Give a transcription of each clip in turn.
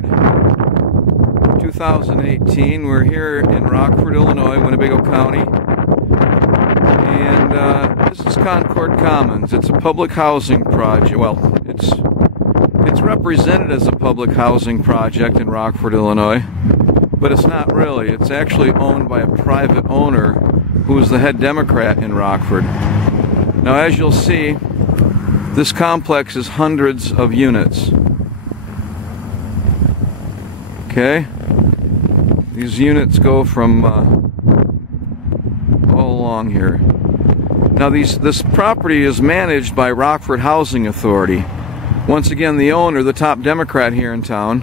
3rd, 2018. We're here in Rockford, Illinois, Winnebago County. And this is Concord Commons. It's a public housing project. Well, it's represented as a public housing project in Rockford, Illinois. But it's not really. It's actually owned by a private owner who is the head Democrat in Rockford. Now, as you'll see, this complex is hundreds of units. Okay? These units go from all along here. Now, this property is managed by Rockford Housing Authority. Once again, the owner, the top Democrat here in town,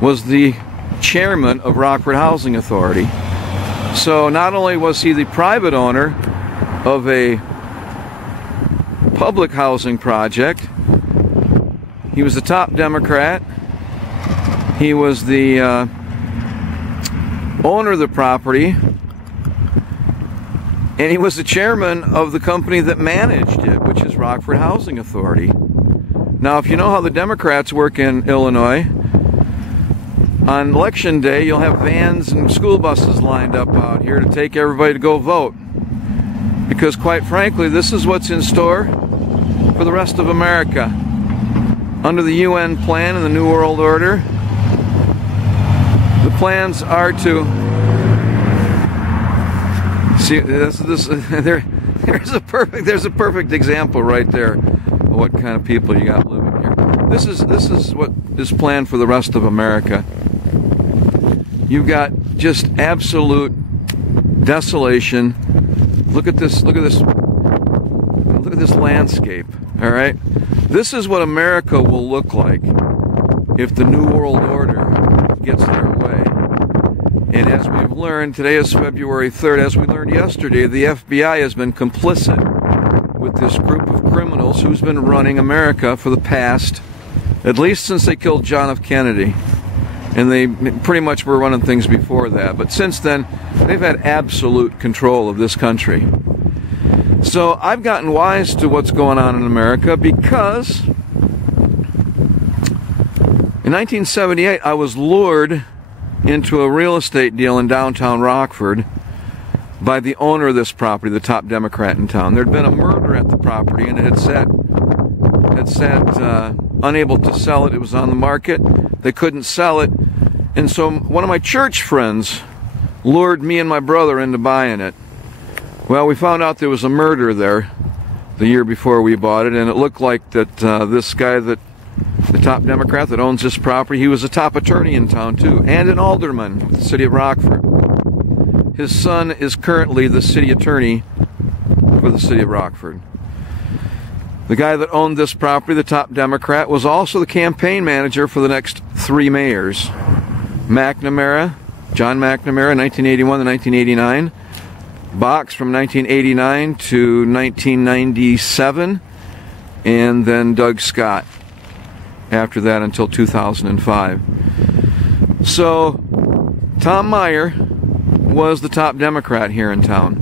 was the chairman of Rockford Housing Authority. So not only was he the private owner of a public housing project, he was the top Democrat, he was the owner of the property, and he was the chairman of the company that managed it, which is Rockford Housing Authority. Now, if you know how the Democrats work in Illinois, on election day you'll have vans and school buses lined up out here to take everybody to go vote. Because quite frankly, this is what's in store for the rest of America. Under the UN plan and the New World Order, the plans are to see there's a perfect example right there of what kind of people you got living here. This is what is planned for the rest of America. You've got just absolute desolation. Look at this landscape. All right, this is what America will look like if the New World Order gets their way. And as we've learned, today is February 3rd, as we learned yesterday, the FBI has been complicit with this group of criminals who's been running America for the past, at least since they killed John F. Kennedy. And they pretty much were running things before that. But since then, they've had absolute control of this country. So I've gotten wise to what's going on in America because in 1978, I was lured into a real estate deal in downtown Rockford by the owner of this property, the top Democrat in town. There'd been a murder at the property, and it had sat unable to sell it. It was on the market. They couldn't sell it. And so one of my church friends lured me and my brother into buying it. Well, we found out there was a murder there the year before we bought it, and it looked like that this guy, the top Democrat that owns this property, he was a top attorney in town too, and an alderman of the city of Rockford. His son is currently the city attorney for the city of Rockford. The guy that owned this property, the top Democrat, was also the campaign manager for the next 3 mayors. McNamara, John McNamara, 1981 to 1989. Box from 1989 to 1997. And then Doug Scott after that until 2005. So, Tom Meyer was the top Democrat here in town.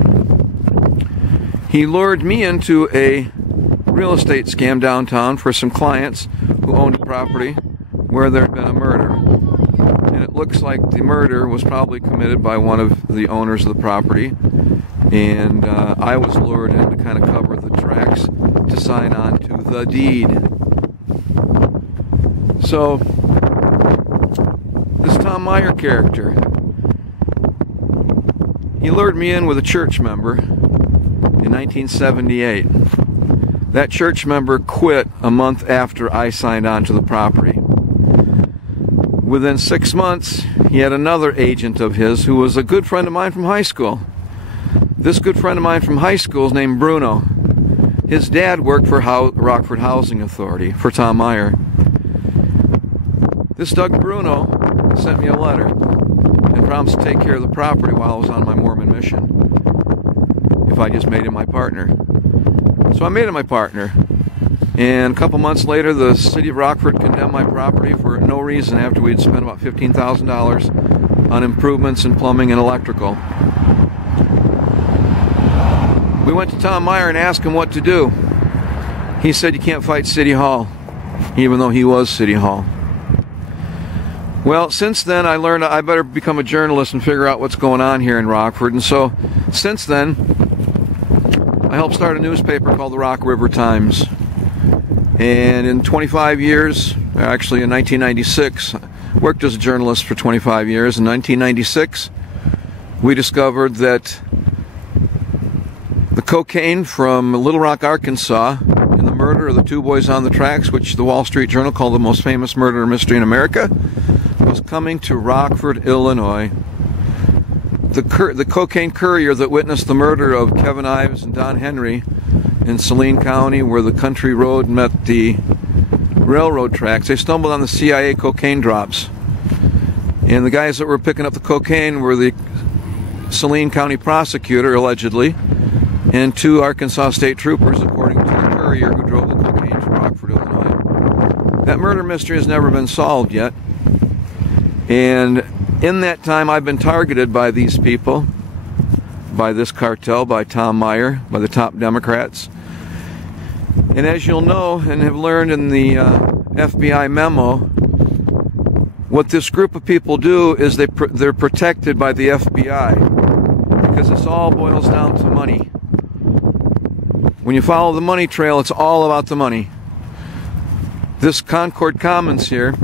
He lured me into a real estate scam downtown for some clients who owned a property where there had been a murder. And it looks like the murder was probably committed by one of the owners of the property. And I was lured in to kind of cover the tracks to sign on to the deed. So, this Tom Meyer character, he lured me in with a church member in 1978. That church member quit a month after I signed on to the property. Within 6 months, he had another agent of his who was a good friend of mine from high school. This good friend of mine from high school is named Bruno. His dad worked for Rockford Housing Authority, for Tom Meyer. This Doug Bruno sent me a letter and promised to take care of the property while I was on my Mormon mission, if I just made him my partner. So I made him my partner. And a couple months later, the city of Rockford condemned my property for no reason after we'd spent about $15,000 on improvements in plumbing and electrical. We went to Tom Meyer and asked him what to do. He said, you can't fight City Hall, even though he was City Hall. Well, since then I learned I better become a journalist and figure out what's going on here in Rockford. And so since then I helped start a newspaper called the Rock River Times. And in 25 years, actually in 1996, worked as a journalist for 25 years. In 1996, we discovered that the cocaine from Little Rock, Arkansas, and the murder of the two boys on the tracks, which the Wall Street Journal called the most famous murder mystery in America, was coming to Rockford, Illinois. The cocaine courier that witnessed the murder of Kevin Ives and Don Henry in Saline County, where the country road met the railroad tracks, they stumbled on the CIA cocaine drops. And the guys that were picking up the cocaine were the Saline County prosecutor, allegedly, and two Arkansas state troopers, according to the courier who drove the cocaine to Rockford, Illinois. That murder mystery has never been solved yet. And in that time, I've been targeted by these people, by this cartel, by Tom Meyer, by the top Democrats. And as you'll know and have learned in the FBI MEMO, what this group of people do is they're protected by the FBI, because this all boils down to money. When you follow the money trail, it's all about the money. This Concord Commons here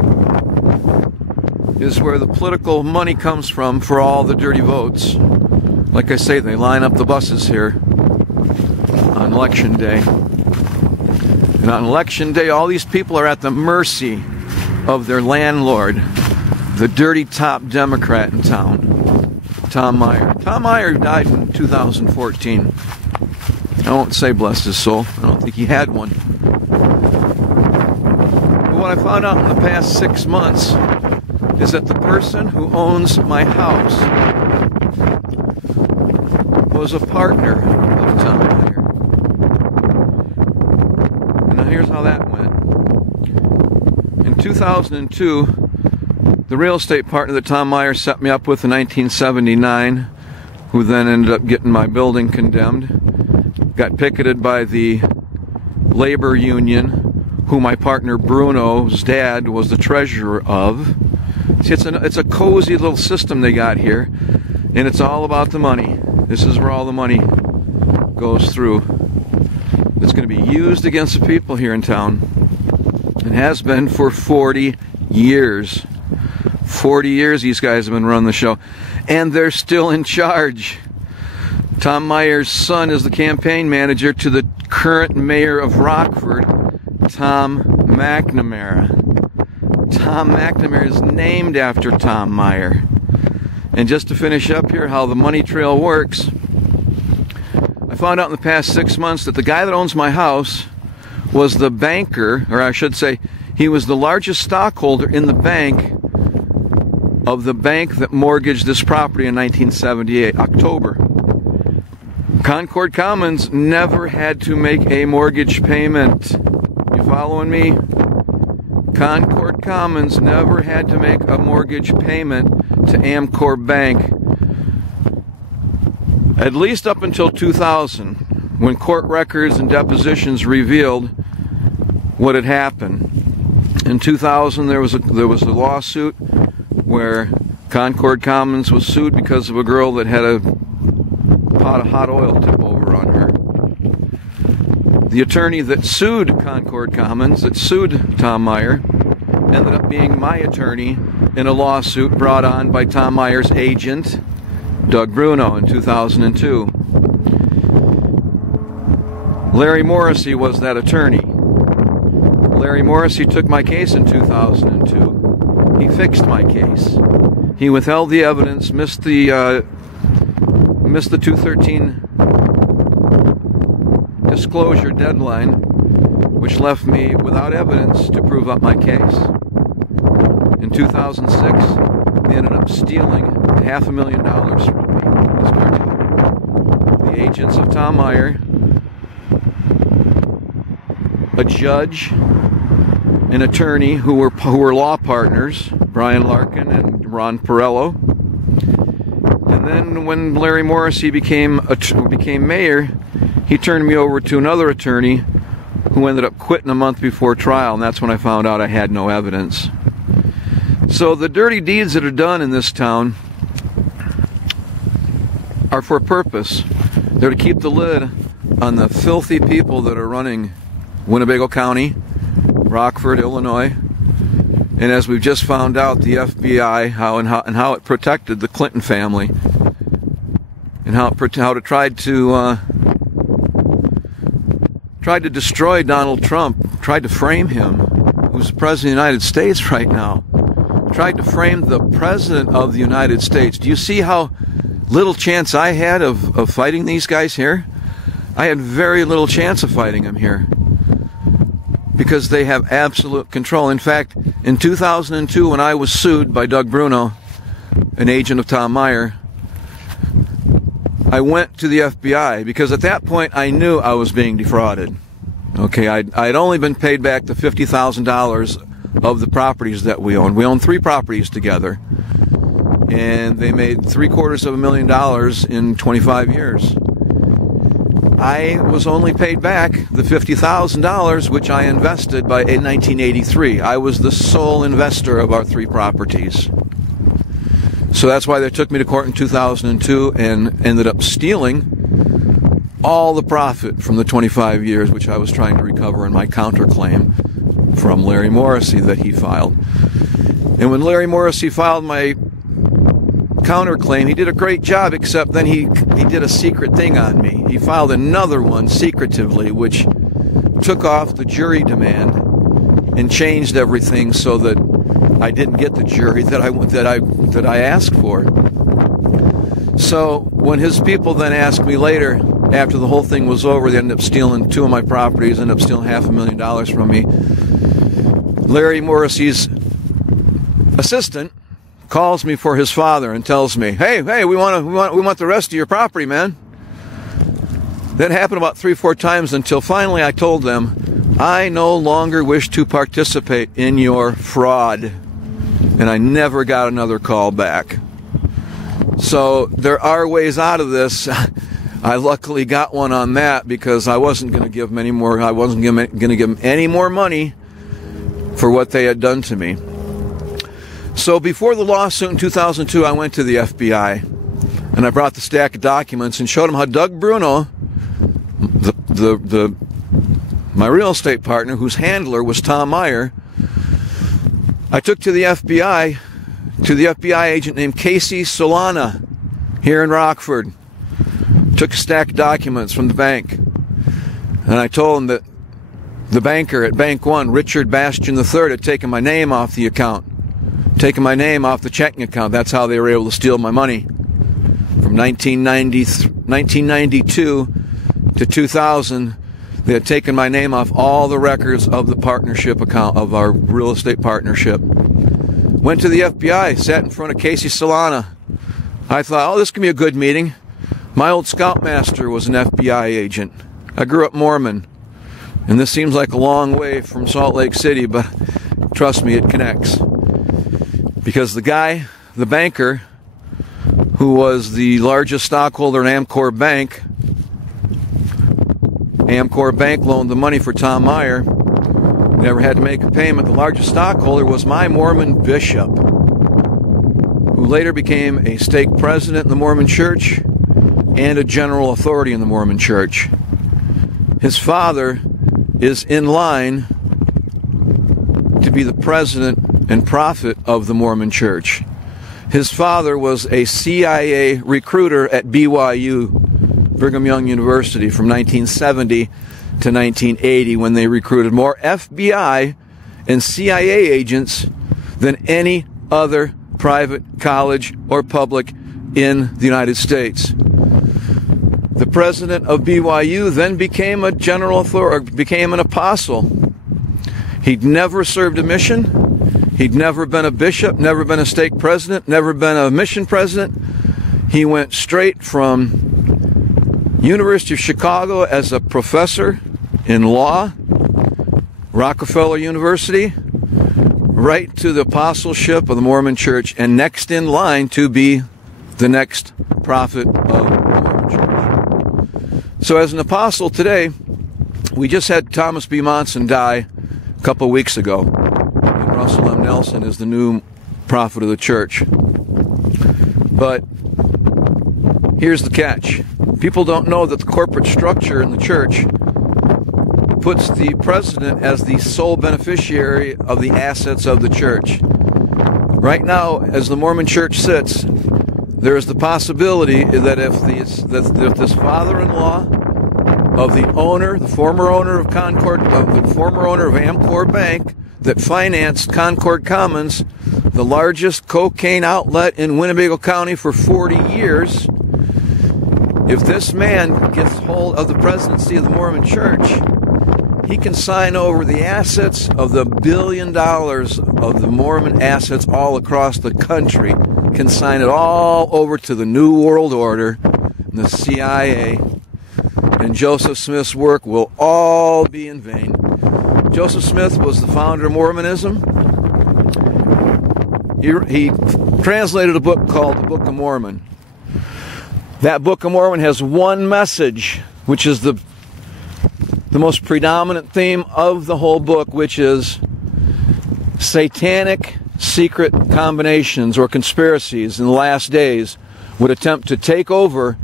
is where the political money comes from for all the dirty votes. Like I say, they line up the buses here on election day. And on election day, all these people are at the mercy of their landlord, the dirty top Democrat in town, Tom Meyer. Tom Meyer died in 2014. I won't say bless his soul. I don't think he had one. But what I found out in the past 6 months is that the person who owns my house was a partner of Tom Meyer. And now here's how that went. In 2002, the real estate partner that Tom Meyer set me up with in 1979, who then ended up getting my building condemned, got picketed by the labor union, who my partner Bruno's dad was the treasurer of. See, it's a cozy little system they got here, and it's all about the money. This is where all the money goes through. It's going to be used against the people here in town. It has been for 40 years. 40 years these guys have been running the show, and they're still in charge. Tom Meyer's son is the campaign manager to the current mayor of Rockford, Tom McNamara. Tom McNamara is named after Tom Meyer. And just to finish up here, how the money trail works, I found out in the past 6 months that the guy that owns my house was the banker, or I should say, he was the largest stockholder in the bank of the bank that mortgaged this property in 1978, October. Concord Commons never had to make a mortgage payment. You following me? Concord Commons never had to make a mortgage payment to Amcore Bank, at least up until 2000, when court records and depositions revealed what had happened. In 2000, there was a lawsuit where Concord Commons was sued because of a girl that had a pot of hot oil tip over on her. The attorney that sued Concord Commons, that sued Tom Meyer, ended up being my attorney in a lawsuit brought on by Tom Meyer's agent, Doug Bruno, in 2002. Larry Morrissey was that attorney. Larry Morrissey took my case in 2002. He fixed my case. He withheld the evidence, missed the 213 disclosure deadline, which left me without evidence to prove up my case. In 2006, they ended up stealing $500,000 from me, this cartel. The agents of Tom Meyer, a judge, an attorney who were law partners, Brian Larkin and Ron Perello. And then when Larry Morrissey became mayor, he turned me over to another attorney who ended up quitting a month before trial, and that's when I found out I had no evidence. So the dirty deeds that are done in this town are for a purpose. They're to keep the lid on the filthy people that are running Winnebago County, Rockford, Illinois. And as we've just found out, the FBI, how it protected the Clinton family, and how it tried to destroy Donald Trump, tried to frame him, who's the President of the United States right now, tried to frame the President of the United States. Do you see how little chance I had of fighting these guys here? I had very little chance of fighting them here, because they have absolute control. In fact, in 2002, when I was sued by Doug Bruno, an agent of Tom Meyer, I went to the FBI because at that point I knew I was being defrauded. Okay, I'd only been paid back the $50,000 of the properties that we owned. We owned 3 properties together, and they made $750,000 in 25 years. I was only paid back the $50,000 which I invested in 1983. I was the sole investor of our 3 properties. So that's why they took me to court in 2002 and ended up stealing all the profit from the 25 years which I was trying to recover in my counterclaim from Larry Morrissey that he filed. And when Larry Morrissey filed my counterclaim, he did a great job, except then he did a secret thing on me. He filed another one secretively, which took off the jury demand and changed everything so that I didn't get the jury that I asked for. So when his people then asked me later, after the whole thing was over, they ended up stealing 2 of my properties, ended up stealing $500,000 from me. Larry Morrissey's assistant calls me for his father and tells me, hey, we want the rest of your property, man. That happened about 3 or 4 times until finally I told them, I no longer wish to participate in your fraud. And I never got another call back. So there are ways out of this. I luckily got one on that because I wasn't going to give them any more. I wasn't going to give them any more money for what they had done to me. So before the lawsuit in 2002, I went to the FBI and I brought the stack of documents and showed them how Doug Bruno, my real estate partner, whose handler was Tom Meyer, I took to the FBI agent named Casey Solana here in Rockford. Took a stack of documents from the bank, and I told him that the banker at Bank 1, Richard Bastian III, had taken my name off the account, taken my name off the checking account. That's how they were able to steal my money. From 1992 to 2000, they had taken my name off all the records of the partnership account, of our real estate partnership. Went to the FBI, sat in front of Casey Solana. I thought, oh, this can be a good meeting. My old scoutmaster was an FBI agent. I grew up Mormon. And this seems like a long way from Salt Lake City, but trust me, it connects. Because the guy, the banker, who was the largest stockholder in Amcore Bank, Amcore Bank loaned the money for Tom Meyer, never had to make a payment. The largest stockholder was my Mormon bishop, who later became a stake president in the Mormon Church and a general authority in the Mormon Church. His father is in line to be the president and prophet of the Mormon Church. His father was a CIA recruiter at BYU, Brigham Young University, from 1970 to 1980, when they recruited more FBI and CIA agents than any other private college or public in the United States. The president of BYU then became a general authority, became an apostle. He'd never served a mission. He'd never been a bishop, never been a stake president, never been a mission president. He went straight from University of Chicago as a professor in law, Rockefeller University, right to the apostleship of the Mormon Church, and next in line to be the next prophet of the Mormon Church. So as an apostle today, we just had Thomas B. Monson die a couple of weeks ago. And Russell M. Nelson is the new prophet of the church. But here's the catch. People don't know that the corporate structure in the church puts the president as the sole beneficiary of the assets of the church. Right now, as the Mormon Church sits, there is the possibility that if this father-in-law of the owner, the former owner of Amcore Bank that financed Concord Commons, the largest cocaine outlet in Winnebago County for 40 years, if this man gets hold of the presidency of the Mormon Church, he can sign over the assets of the $1 billion of the Mormon assets all across the country, can sign it all over to the New World Order, the CIA, and Joseph Smith's work will all be in vain. Joseph Smith was the founder of Mormonism. He translated a book called the Book of Mormon. That Book of Mormon has one message, which is the most predominant theme of the whole book, which is satanic secret combinations or conspiracies in the last days would attempt to take over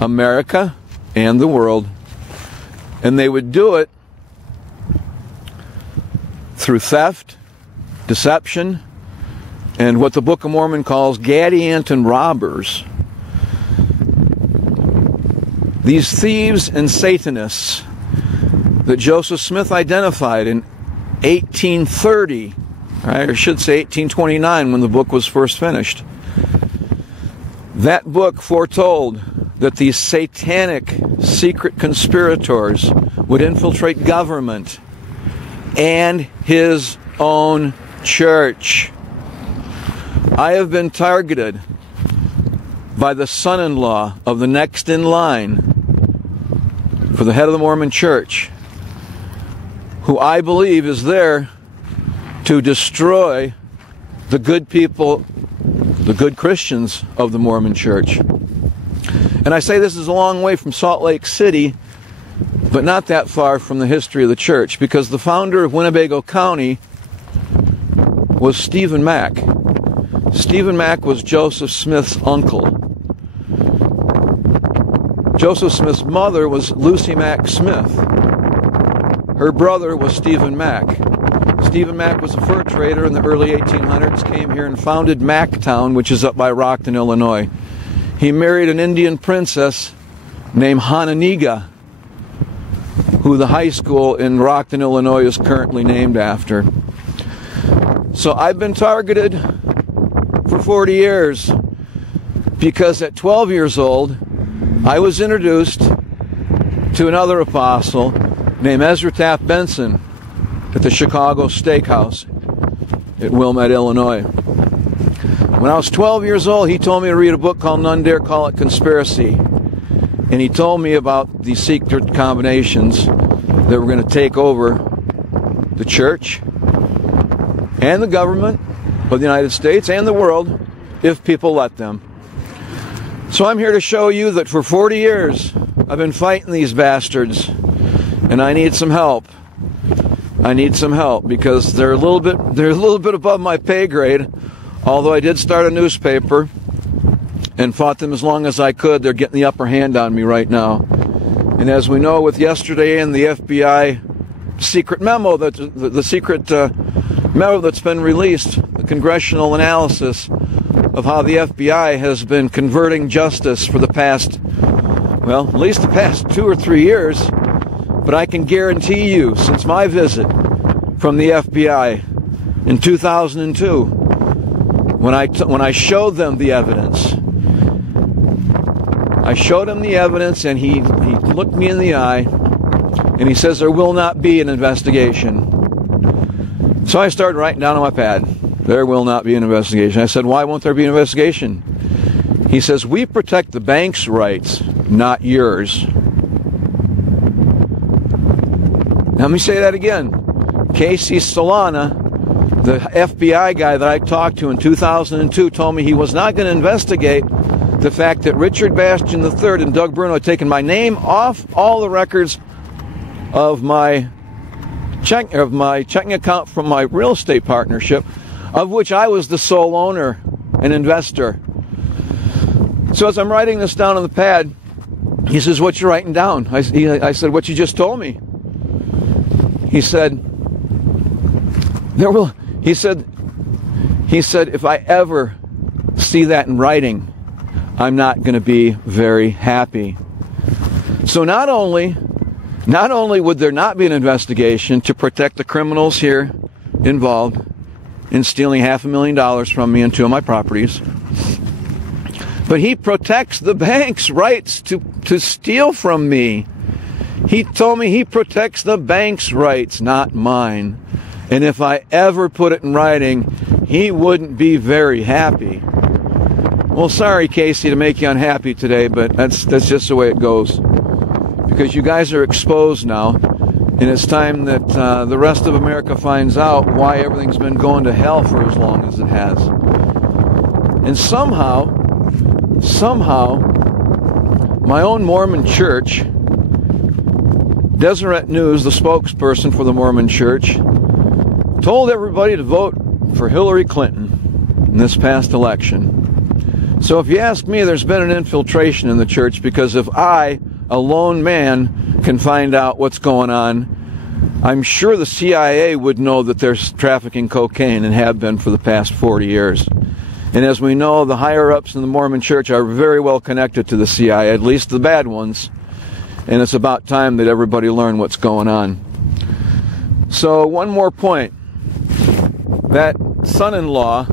America and the world, and they would do it through theft, deception, and what the Book of Mormon calls Gadianton robbers. These thieves and Satanists that Joseph Smith identified in 1830, right, or I should say 1829, when the book was first finished. That book foretold that these satanic secret conspirators would infiltrate government and his own church. I have been targeted by the son-in-law of the next in line for the head of the Mormon Church, who I believe is there to destroy the good people, the good Christians of the Mormon Church. And I say this is a long way from Salt Lake City, but not that far from the history of the church, because the founder of Winnebago County was Stephen Mack. Stephen Mack was Joseph Smith's uncle. Joseph Smith's mother was Lucy Mack Smith. Her brother was Stephen Mack. Stephen Mack was a fur trader in the early 1800s, came here and founded Macktown, which is up by Rockton, Illinois. He married an Indian princess named Hananiga, who the high school in Rockton, Illinois is currently named after. So I've been targeted for 40 years because at 12 years old, I was introduced to another apostle named Ezra Taft Benson at the Chicago Steakhouse at Wilmette, Illinois. When I was 12 years old, he told me to read a book called None Dare Call It Conspiracy. And he told me about the secret combinations that were going to take over the church and the government of the United States and the world if people let them. So I'm here to show you that for 40 years I've been fighting these bastards, and I need some help. I need some help because they're a little bit above my pay grade. Although I did start a newspaper and fought them as long as I could, they're getting the upper hand on me right now. And as we know, with yesterday and the FBI secret memo, the secret memo that's been released, the congressional analysis of how the FBI has been converting justice for the past, well, at least the past 2 or 3 years. But I can guarantee you, since my visit from the FBI in 2002, when I showed them the evidence, and he looked me in the eye, and he says there will not be an investigation. So I started writing down on my pad, there will not be an investigation. I said, why won't there be an investigation? He says, we protect the bank's rights, not yours. Let me say that again. Casey Solana, the FBI guy that I talked to in 2002, told me he was not going to investigate the fact that Richard Bastian III and Doug Bruno had taken my name off all the records of my checking account from my real estate partnership, of which I was the sole owner and investor. So as I'm writing this down on the pad, he says, "What you writing down?" I said, "What you just told me." He said, he said, "If I ever see that in writing, I'm not going to be very happy." So not only would there not be an investigation to protect the criminals here involved in stealing $500,000 from me and 2 of my properties, but he protects the bank's rights to steal from me. He told me he protects the bank's rights, not mine. And if I ever put it in writing, he wouldn't be very happy. Well, sorry, Casey, to make you unhappy today, but that's just the way it goes. Because you guys are exposed now, and it's time that the rest of America finds out why everything's been going to hell for as long as it has. And somehow, my own Mormon church, Deseret News, the spokesperson for the Mormon Church, told everybody to vote for Hillary Clinton in this past election. So if you ask me, there's been an infiltration in the church, because if I, a lone man, can find out what's going on, I'm sure the CIA would know that there's trafficking cocaine and have been for the past 40 years. And as we know, the higher-ups in the Mormon Church are very well connected to the CIA, at least the bad ones. And it's about time that everybody learn what's going on. So one more point. That son-in-law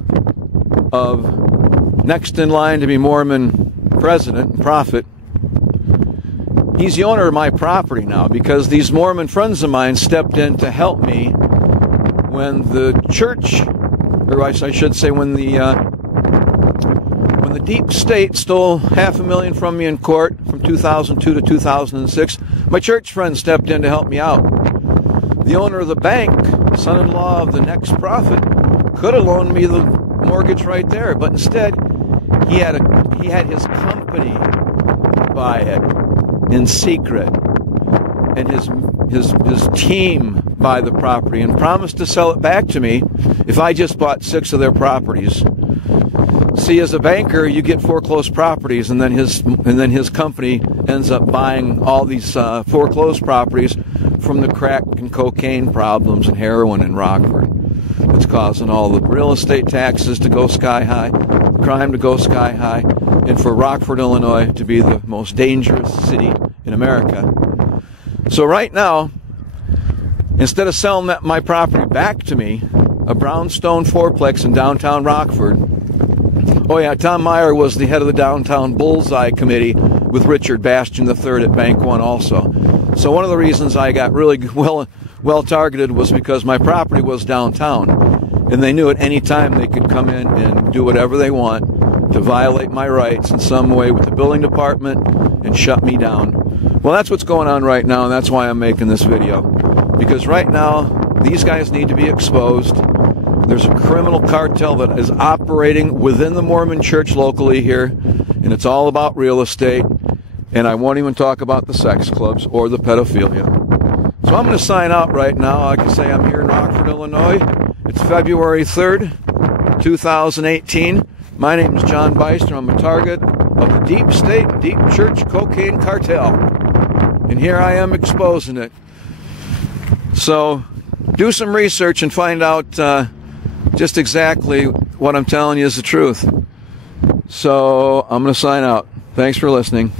of next in line to be Mormon president and prophet, he's the owner of my property now, because these Mormon friends of mine stepped in to help me when the church, or I should say when the deep state stole $500,000 from me in court from 2002 to 2006. My church friend stepped in to help me out. The owner of the bank, son-in-law of the next prophet, could have loaned me the mortgage right there, but instead he had his company buy it in secret, and his team buy the property, and promised to sell it back to me if I just bought 6 of their properties. See, as a banker, you get foreclosed properties, and then his company ends up buying all these foreclosed properties from the crack and cocaine problems and heroin in Rockford. It's causing all the real estate taxes to go sky high, crime to go sky high, and for Rockford, Illinois to be the most dangerous city in America. So right now, instead of selling my property back to me, a brownstone fourplex in downtown Rockford. Oh yeah, Tom Meyer was the head of the downtown Bullseye Committee with Richard Bastian III at Bank One also. So one of the reasons I got really well targeted was because my property was downtown, and they knew at any time they could come in and do whatever they want to violate my rights in some way with the building department and shut me down. Well, that's what's going on right now, and that's why I'm making this video. Because right now, these guys need to be exposed. There's a criminal cartel that is operating within the Mormon Church locally here, and it's all about real estate, and I won't even talk about the sex clubs or the pedophilia. So I'm going to sign out right now. I can say I'm here in Rockford, Illinois. It's February 3rd, 2018. My name is John Beister. I'm a target of the deep state, deep church cocaine cartel. And here I am exposing it. So do some research and find out just exactly what I'm telling you is the truth. So I'm going to sign out. Thanks for listening.